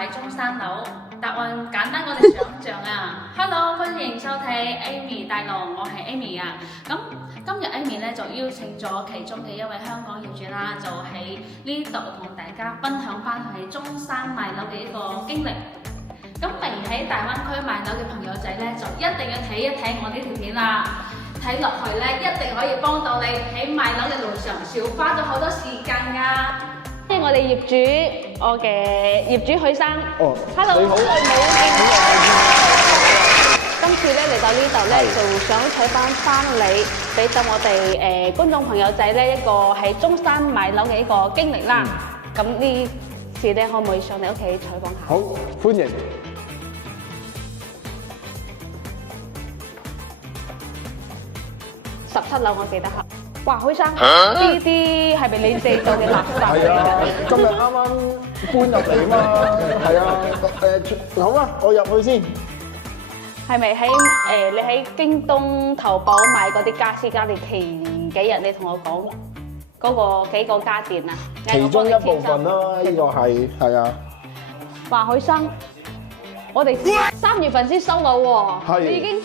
喺中山樓？答案簡單我哋想象啊！Hello， 歡迎收睇 Amy 大龍，我係 Amy 啊。咁今日 Amy 咧就邀請咗其中嘅一位香港業主啦，就喺呢度同大家分享翻喺中山買樓嘅一個經歷。咁未喺大灣區買樓嘅朋友仔咧，就一定要睇一睇我呢條片啦。睇落去咧，一定可以幫到你喺買樓嘅路上少花咗好多時間㗎。即係我哋業主，我嘅業主許生。哦 ，Hello，你好，好耐冇見。今次咧嚟到呢度咧，就想取翻你，俾到我哋觀眾朋友仔咧一個喺中山買樓嘅一個經歷啦。咁呢次咧，可唔可以上你屋企採訪下？好，歡迎。17樓我記得嚇。哇，許生，呢啲係咪你製造嘅垃圾嚟係啊，㗎？今日啱啱搬入嚟嘛，係啊，好啊，我入去先。係咪喺你喺京東、淘寶買嗰啲家私家電？前幾日你同我講嗰個幾個家電啊？其中一部分啦，呢個係啊。哇，許生，我哋3月份先收樓喎，係你已經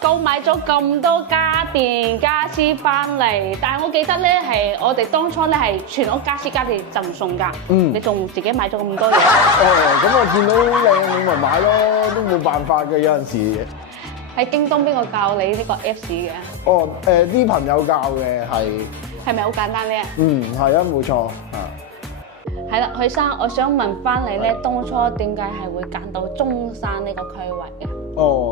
購買咗咁多家電家私翻嚟，但係我記得咧係我哋當初咧係全屋家私家電贈送㗎，你仲自己買咗咁多嘢。哦，咁我見到靚咪買咯，都冇辦法嘅，有陣時。喺京東邊個教你呢個 Apps 嘅？哦，啲朋友教嘅係咪好簡單咧？係啊，冇錯啊。係啦，許生，我想問翻你咧，當初點解係會揀到中山呢個區域嘅？哦，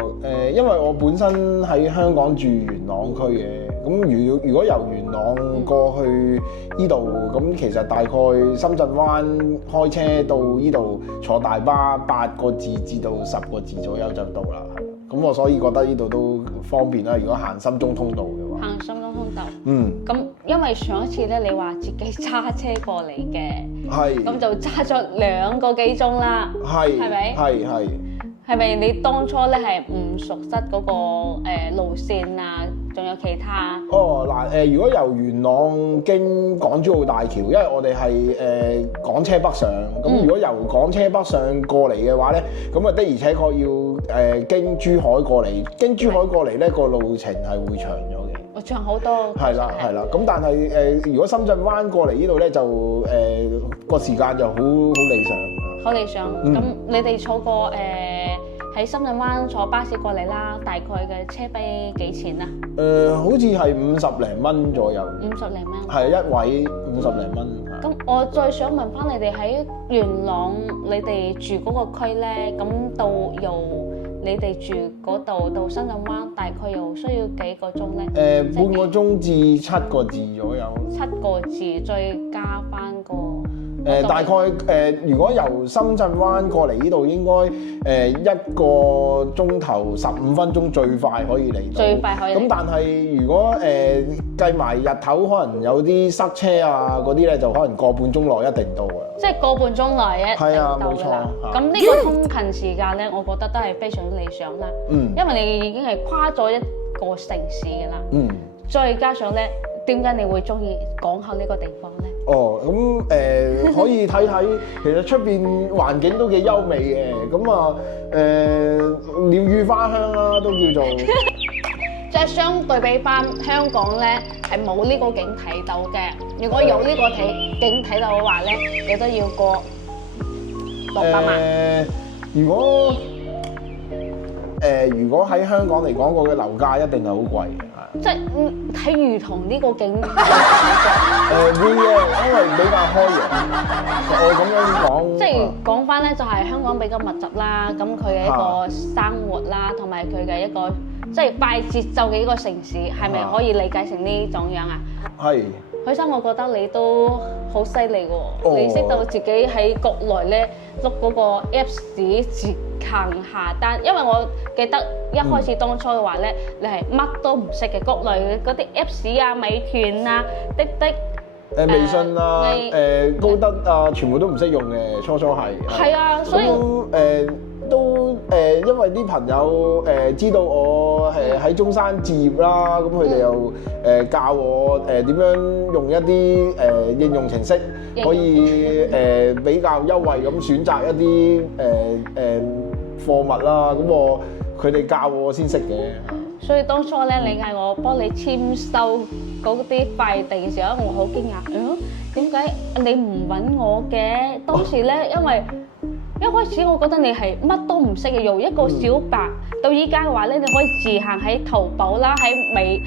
因為我本身喺香港住元朗區嘅，咁如果由元朗過去呢度，咁其實大概深圳灣開車到呢度坐大巴8個字至到10個字左右就到啦。咁我所以覺得呢度都方便啦。如果行深中通道嘅話，行深中通道。咁嗯因為上一次咧，你話自己揸車過嚟嘅，係咁就揸咗2個幾鐘啦，係係咪？係。係咪你當初咧係唔熟悉嗰個路線啊？仲有其他？哦嗱，如果由元朗經港珠澳大橋，因為我哋係港車北上，咁如果由港車北上過嚟嘅話咧，咁啊的而且確要經珠海過嚟，經珠海過嚟咧個路程係會長咗嘅。我長好多。係啦，咁但係如果深圳灣過嚟呢度咧，就個時間就好理想。好理想。咁你哋坐過喺深圳灣坐巴士過嚟啦，大概嘅車費幾錢啊？好似係50零蚊左右。50零蚊。係一位50零蚊。咁我再想問翻你哋喺元朗，你哋住嗰個區咧，咁到由你哋住嗰度到深圳灣，大概又需要幾個鐘咧？半個鐘至7個字左右。7個字再加翻個。大概如果由深圳灣過嚟呢度，應該1個鐘頭15分鐘最快可以嚟到。最快可以。咁但係如果計埋日頭，可能有啲塞車啊嗰啲咧，就可能個半鐘內一定到啊。即係個半鐘內一定到㗎啦。咁呢個通勤時間咧，我覺得都係非常理想啦。因為你已經係跨咗一個城市㗎啦。再加上咧，點解你會中意港口呢個地方咧？哦，咁可以睇睇，其實出邊環境都幾優美嘅，咁啊鳥語花香啦，都叫做。即係相對比翻香港咧，係冇呢個景睇到嘅。如果有呢個景睇到嘅話咧，你都要過600萬。如果喺香港嚟講，個嘅樓價一定係好貴嘅。即係睇魚塘呢個景會嘅，因為比較開揚。我咁樣講，即係講翻咧，就係香港比較密集啦，咁佢嘅一個生活啦，同埋佢嘅一個即係快節奏嘅一個城市，係咪可以理解成呢種樣啊？係。許生，我覺得你都好犀利喎！你識到自己喺國內咧碌嗰個 Apps 自行下單，因為我記得一開始當初嘅話咧，你係乜都唔識嘅，國內嗰啲 Apps 啊、美團啊、滴滴、微信啊、高德啊，全部都唔識用嘅，初係。係啊，所以都因為啲朋友知道我喺中山置業啦，咁佢哋又教我點樣用一啲應用程式可以比較優惠咁選擇一啲貨物啦，咁佢哋教我先識嘅。所以當初咧，你嗌我幫你簽收嗰啲快遞嘅時候，我好驚訝，點解你唔揾我嘅？當時咧，因為一開始我覺得你係乜都唔識嘅，由一個小白到依家嘅話咧，你可以自行喺淘寶啦、喺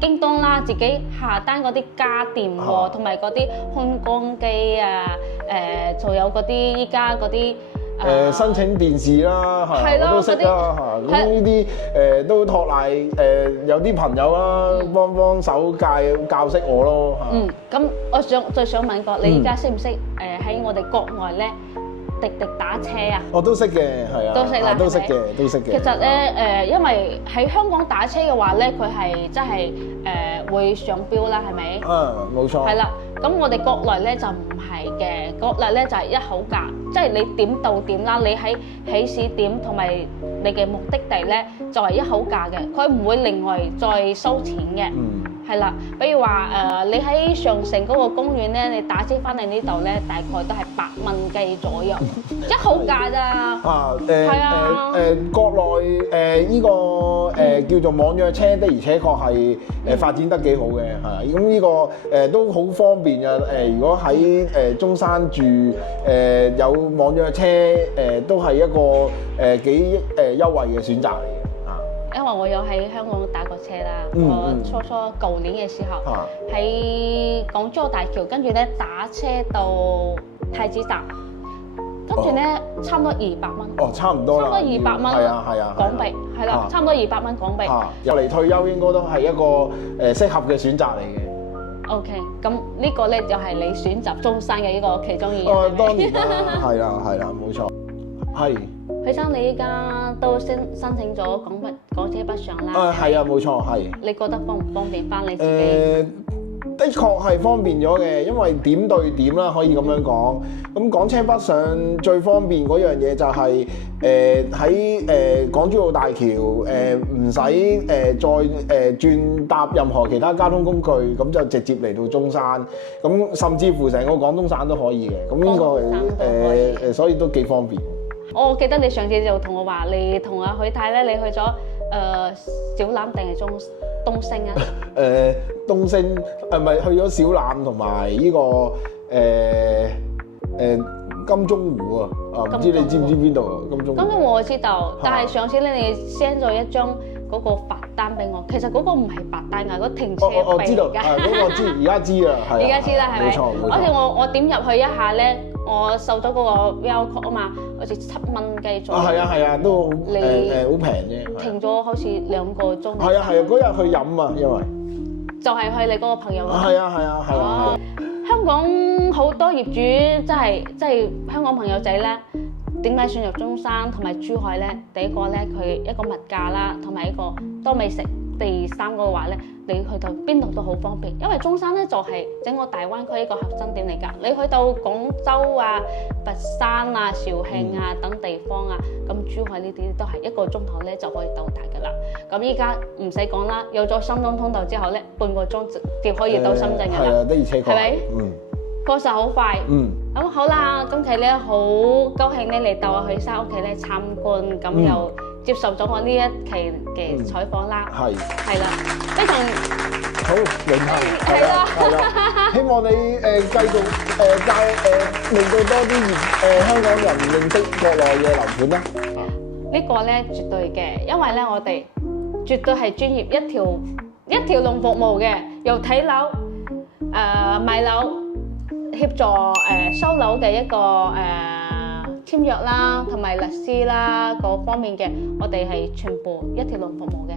京東啦，自己下單嗰啲家電喎，同埋嗰啲烘乾機啊，仲有嗰啲依家嗰啲。申請電視啦，我都識啦嚇。咁呢啲都託賴有啲朋友啦，幫手教識我咯嚇。咁我再想問過，你依家識唔識喺我哋國外咧滴滴打車啊？我都識嘅，係啊，都識嘅，都識嘅。其實咧因為喺香港打車嘅話咧，佢係真係會上標啦，係咪？冇錯。係啦，咁我哋國內咧就唔係嘅，國內咧就係一口價，即係你點到點啦，你喺起始點同埋你嘅目的地咧就係一口價嘅，佢唔會另外再收錢嘅。係啦，比如話你喺上城嗰個公園咧，你打車翻嚟呢度咧，大概都係8蚊雞左右，一口價咋。國內呢個叫做網約車的，而且確係發展得幾好嘅嚇。咁呢個都好方便嘅。如果喺中山住有網約車都係一個幾優惠嘅選擇嚟嘅。因為我有喺香港打過車啦，我初舊年嘅時候喺港珠澳大橋，跟住咧打車到太子站，跟住咧差唔多200蚊。差唔多啦。差唔多200蚊。係啊，港幣係啦，差唔多200蚊港幣。入嚟退休應該都係一個適合嘅選擇嚟嘅。OK，咁呢個咧就係你選擇中山嘅呢個其中一樣。當然啦，係啦，冇錯，係。許生，你依家都申請咗港車北上啦？係啊，冇錯，係。你覺得方唔方便翻你自己？的確係方便咗嘅，因為點對點啦，可以咁樣講。咁港車北上最方便嗰樣嘢就係喺港珠澳大橋唔使再轉搭任何其他交通工具，咁就直接嚟到中山。咁甚至乎成個廣東省都可以嘅。咁呢個所以都幾方便。我記得你上次就同我話，你同阿許太咧，你去咗小欖定係東升啊？東升咪去咗小欖同埋呢個金鐘湖啊！唔知你知唔知邊度啊？金鐘湖我知道，但係上次咧你 send 咗一張嗰個罰單俾我，其實嗰個唔係罰單㗎，嗰停車費㗎。我知道，嗰個知，而家知啦，係。而家知啦，係咪？冇錯。好似我點入去一下咧，我掃咗嗰個 QR code 啊嘛，好似7蚊雞左右。係啊，都好平啫。停咗好似2個鐘。係啊，嗰日去飲啊，因為就係去你嗰個朋友嗰度。係啊。香港好多業主即係香港朋友仔咧，點解選入中山同埋珠海咧？第一個咧，佢一個物價啦，同埋一個多美食。第三個話咧，你去到邊度都好方便，因為中山咧就係整個大灣區一個核心點嚟㗎。你去到廣州啊、佛山啊、肇慶啊等地方啊，咁珠海呢啲都係1個鐘頭咧就可以到達㗎啦。咁依家唔使講啦，有咗深東通道之後咧，半個鐘就可以到深圳㗎啦。係啊，的而且確。係咪？確實好快。咁好啦，今期咧好高興咧嚟到阿許生屋企咧參觀，咁又接受咗我呢一期嘅採訪啦。係啦，非常好榮幸。係啦，希望你繼續令到多啲香港人認識國內嘅樓盤啦。呢個咧絕對嘅，因為咧我哋絕對係專業一條龍服務嘅，由睇樓、賣樓、協助收樓嘅一個簽約啦，同埋律師啦，各方面嘅，我哋係全部一條龍服務嘅。